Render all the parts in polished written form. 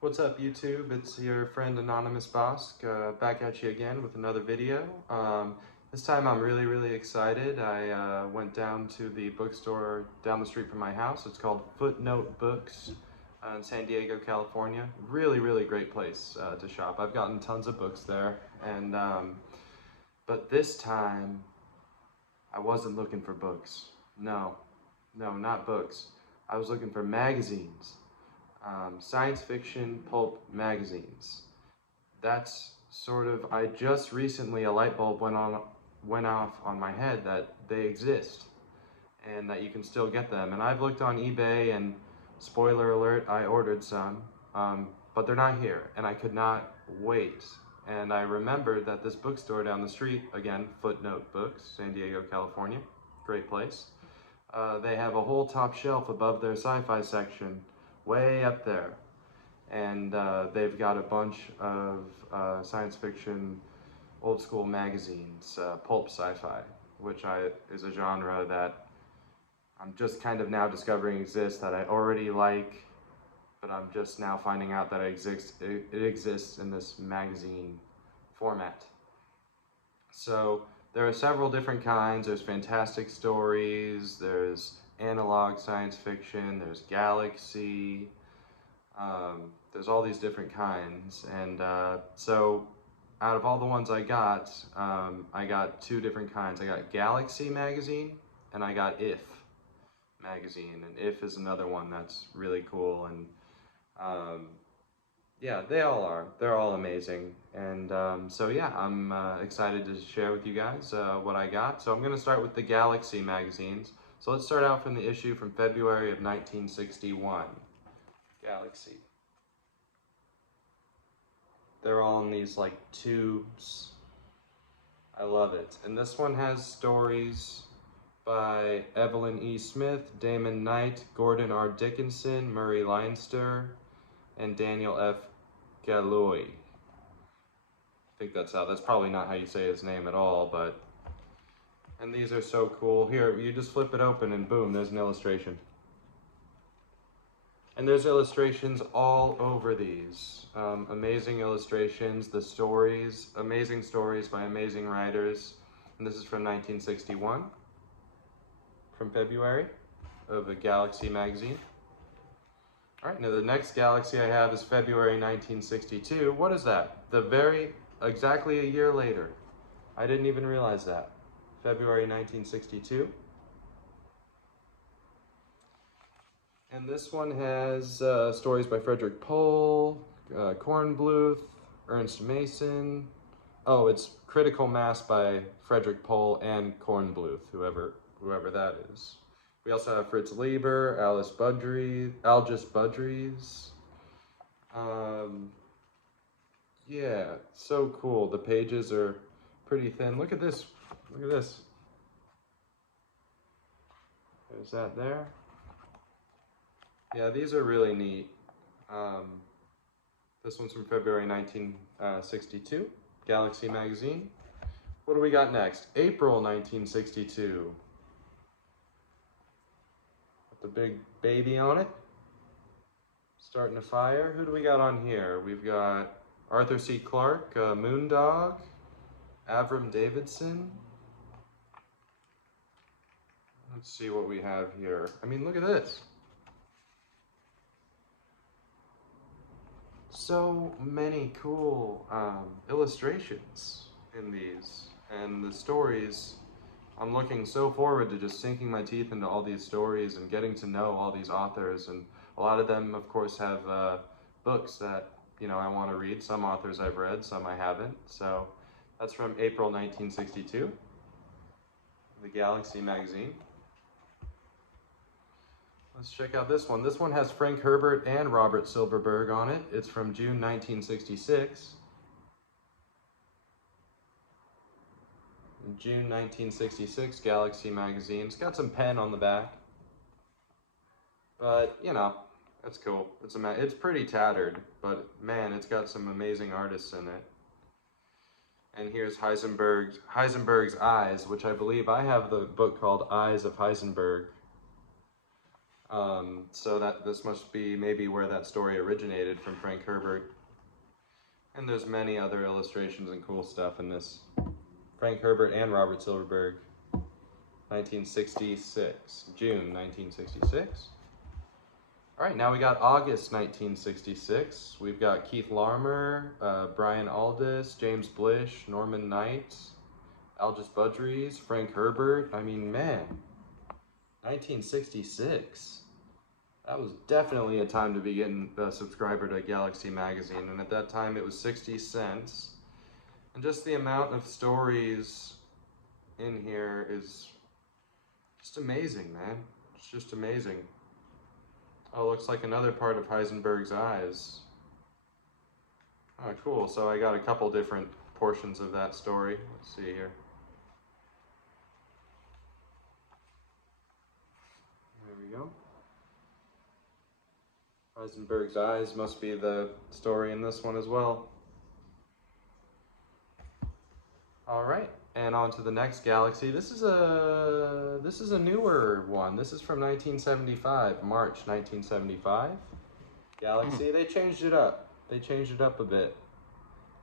What's up, YouTube? It's your friend Anonymous Bosk, back at you again with another video. This time I'm really excited. I went down to the bookstore down the street from my house. It's called Footnote Books in San Diego, California. Really great place to shop. I've gotten tons of books there, and but this time I wasn't looking for books. No, not books. I was looking for magazines. Science fiction pulp magazines. That's sort of, I just recently, a light bulb went off on my head that they exist and that you can still get them. And I've looked on eBay, and spoiler alert, I ordered some, but they're not here, and I could not wait. And I remembered that this bookstore down the street, again, Footnote Books, San Diego, California, great place. They have a whole top shelf above their sci-fi section, way up there. And they've got a bunch of science fiction old school magazines, pulp sci-fi, which is a genre that I'm just kind of now discovering exists, that I already like, but I'm just now finding out that it exists in this magazine format. So there are several different kinds. There's fantastic stories, there's analog science fiction, there's galaxy, there's all these different kinds. And so out of all the ones I got two different kinds. I got Galaxy magazine and I got If magazine. And If is another one that's really cool. And yeah, they all are. They're all amazing. And so yeah, I'm excited to share with you guys what I got. So I'm going to start with the Galaxy magazines. So let's start out from the issue from February of 1961. Galaxy. They're all in these like tubes. I love it. And this one has stories by Evelyn E. Smith, Damon Knight, Gordon R. Dickinson, Murray Leinster, and Daniel F. Galloy. I think that's probably not how you say his name at all, but, and these are so cool. Here, you just flip it open and boom, there's an illustration. And there's illustrations all over these. Amazing illustrations, the stories, amazing stories by amazing writers. And this is from 1961, from February, of the Galaxy magazine. All right, now the next Galaxy I have is February 1962. What is that? Exactly a year later. I didn't even realize that. February 1962. And this one has stories by Frederick Pohl, Kornbluth, Ernst Mason. Oh, it's Critical Mass by Frederick Pohl and Kornbluth, whoever that is. We also have Fritz Leiber, Algis Budrys. Yeah, so cool. The pages are pretty thin. Look at this. Look at this. There's that there. Yeah, these are really neat. This one's from February 1962, Galaxy magazine. What do we got next? April 1962. With the big baby on it. Starting a fire. Who do we got on here? We've got Arthur C. Clarke, Moondog, Avram Davidson. Let's see what we have here. I mean, look at this. So many cool illustrations in these, and the stories. I'm looking so forward to just sinking my teeth into all these stories and getting to know all these authors. And a lot of them, of course, have books that I want to read. Some authors I've read, some I haven't. So that's from April 1962, the Galaxy magazine. Let's check out this one. This one has Frank Herbert and Robert Silverberg on it. It's from June 1966. June 1966, Galaxy magazine. It's got some pen on the back. But, that's cool. It's pretty tattered, but man, it's got some amazing artists in it. And here's Heisenberg's Eyes, which I believe I have the book called Eyes of Heisenberg. So that this must be maybe where that story originated from Frank Herbert. And there's many other illustrations and cool stuff in this. Frank Herbert and Robert Silverberg, 1966, June 1966. All right, now we got August 1966. We've got Keith Larmer, Brian Aldiss, James Blish, Norman Knight, Algis Budrys, Frank Herbert. I mean, man, 1966. That was definitely a time to be getting a subscriber to Galaxy magazine, and at that time it was 60 cents. And just the amount of stories in here is just amazing, man. It's just amazing. Oh, looks like another part of Heisenberg's eyes. Oh, cool. So I got a couple different portions of that story. Let's see here. There we go. Heisenberg's eyes must be the story in this one as well. All right, and on to the next Galaxy. This is a newer one. This is from 1975, March 1975. Galaxy. They changed it up. They changed it up a bit.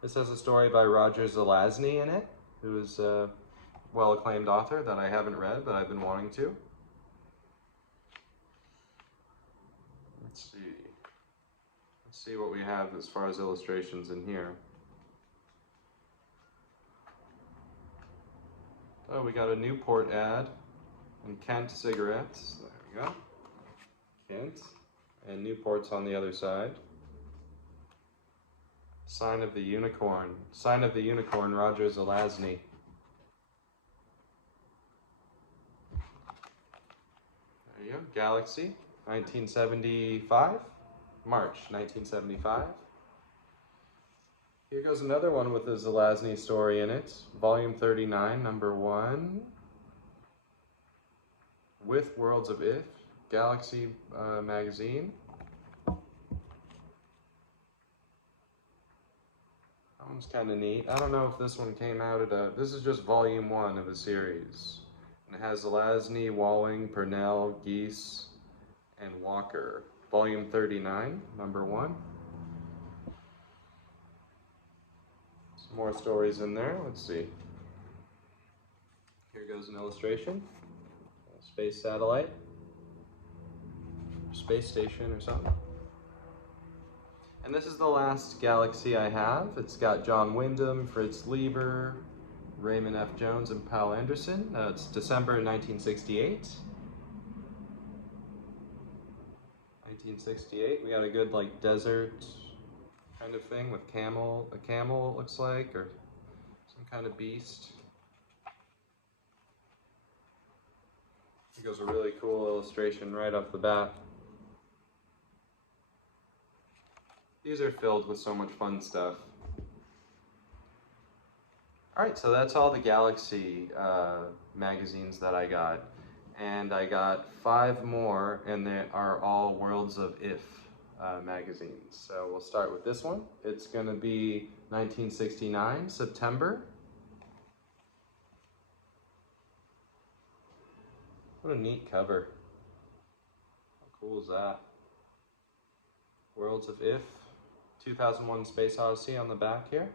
This has a story by Roger Zelazny in it, who is a well-acclaimed author that I haven't read, but I've been wanting to. Let's see. Let's see what we have as far as illustrations in here. Oh, we got a Newport ad and Kent cigarettes. There we go. Kent. And Newport's on the other side. Sign of the Unicorn. Sign of the Unicorn, Roger Zelazny. There you go. Galaxy, 1975. March 1975. Here goes another one with a Zelazny story in it. Volume 39, number 1. With Worlds of If, Galaxy magazine. That one's kind of neat. I don't know if this one came out at a... This is just volume 1 of a series. And it has Zelazny, Walling, Purnell, Geese, and Walker. Volume 39, number 1. Some more stories in there. Let's see. Here goes an illustration. A space satellite. Space station or something. And this is the last Galaxy I have. It's got John Wyndham, Fritz Lieber, Raymond F. Jones, and Powell Anderson. It's December 1968. 1968. We got a good like desert kind of thing with a camel it looks like, or some kind of beast. Here goes a really cool illustration right off the bat. These are filled with so much fun stuff. Alright, so that's all the Galaxy magazines that I got. And I got 5 more, and they are all Worlds of If magazines. So we'll start with this one. It's going to be 1969, September. What a neat cover. How cool is that? Worlds of If, 2001 Space Odyssey on the back here.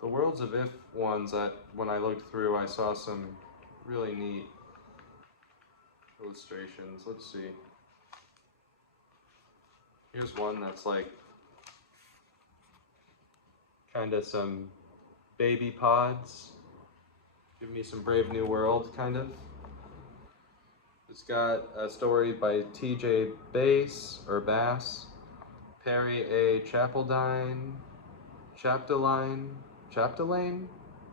The Worlds of If ones, that when I looked through, I saw some really neat illustrations. Let's see. Here's one that's like kind of some baby pods. Give me some Brave New World, kind of. It's got a story by T.J. Bass, Perry A. Chapdelaine,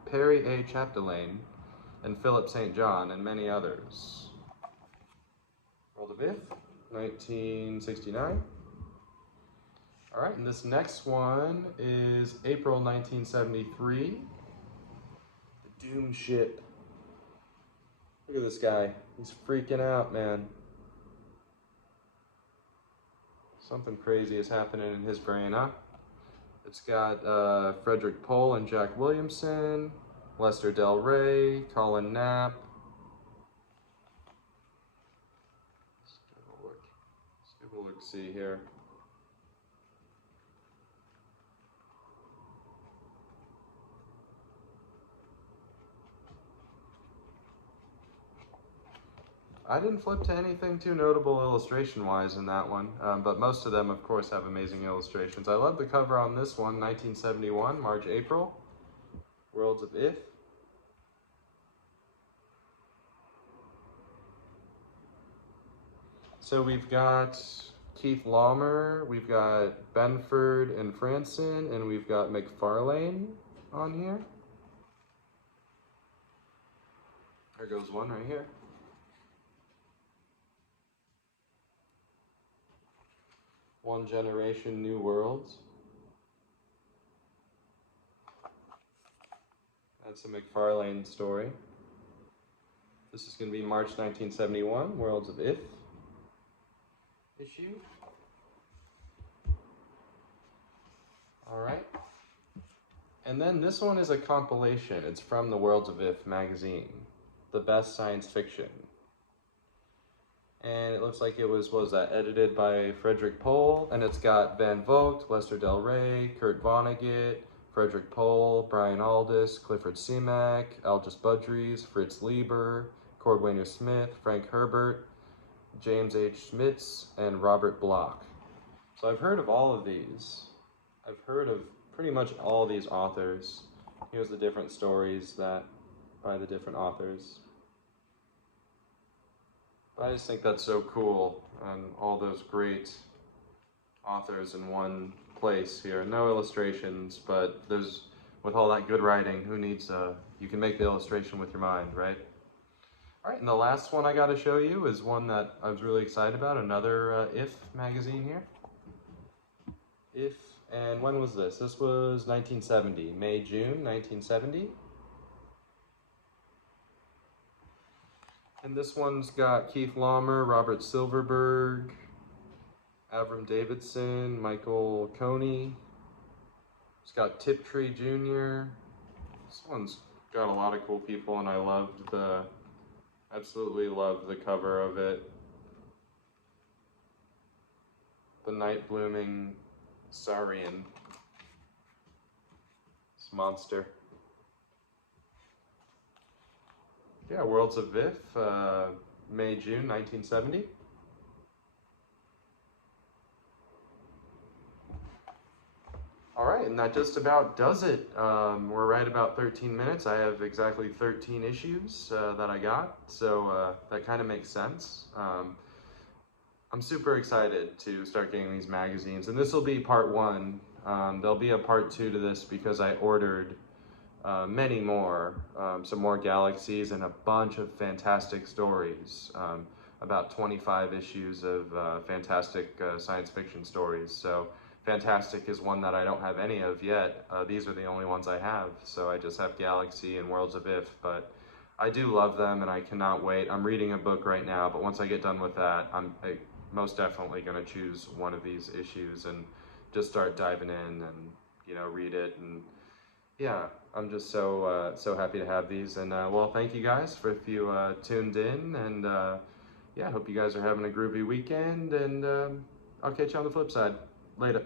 Perry A. Chapdelaine, and Philip St. John, and many others. World of If, 1969. All right, and this next one is April 1973. The Doom Ship. Look at this guy. He's freaking out, man. Something crazy is happening in his brain, huh? It's got Frederick Pohl and Jack Williamson, Lester Del Rey, Colin Knapp. Let's have a look, see here. I didn't flip to anything too notable illustration-wise in that one, but most of them, of course, have amazing illustrations. I love the cover on this one, 1971, March, April, Worlds of If. So we've got Keith Laumer, we've got Benford and Franson, and we've got McFarlane on here. There goes one right here. One Generation, New Worlds. That's a McFarlane story. This is going to be March 1971, Worlds of If issue. All right. And then this one is a compilation. It's from the Worlds of If magazine, the best science fiction. And it looks like it was, what was that, edited by Frederick Pohl, and it's got Van Vogt, Lester Del Rey, Kurt Vonnegut, Frederick Pohl, Brian Aldiss, Clifford Seamack, Algis Budrys, Fritz Lieber, Cordwainer Smith, Frank Herbert, James H. Schmitz, and Robert Bloch. So I've heard of all of these. I've heard of pretty much all these authors. Here's the different stories that by the different authors. I just think that's so cool, and all those great authors in one place here. No illustrations, but there's, with all that good writing, who needs you can make the illustration with your mind, right? All right, and the last one I got to show you is one that I was really excited about, another If magazine here. If, and when was this? This was 1970, May, June, 1970. And this one's got Keith Laumer, Robert Silverberg, Avram Davidson, Michael Coney. It's got Tiptree Jr. This one's got a lot of cool people, and I absolutely love the cover of it. The night blooming saurian. This monster. Yeah, Worlds of If, May, June, 1970. All right, and that just about does it. We're right about 13 minutes. I have exactly 13 issues that I got, so that kind of makes sense. I'm super excited to start getting these magazines, and this will be part one. There'll be a part two to this because I ordered many more, some more galaxies and a bunch of fantastic stories, about 25 issues of fantastic science fiction stories. So Fantastic is one that I don't have any of yet. These are the only ones I have, so I just have Galaxy and Worlds of If, but I do love them and I cannot wait. I'm reading a book right now, but once I get done with that, I'm most definitely going to choose one of these issues and just start diving in and, you know, read it. And yeah, I'm just so happy to have these. And well, thank you guys for if you tuned in, and yeah, I hope you guys are having a groovy weekend, and I'll catch you on the flip side. Later.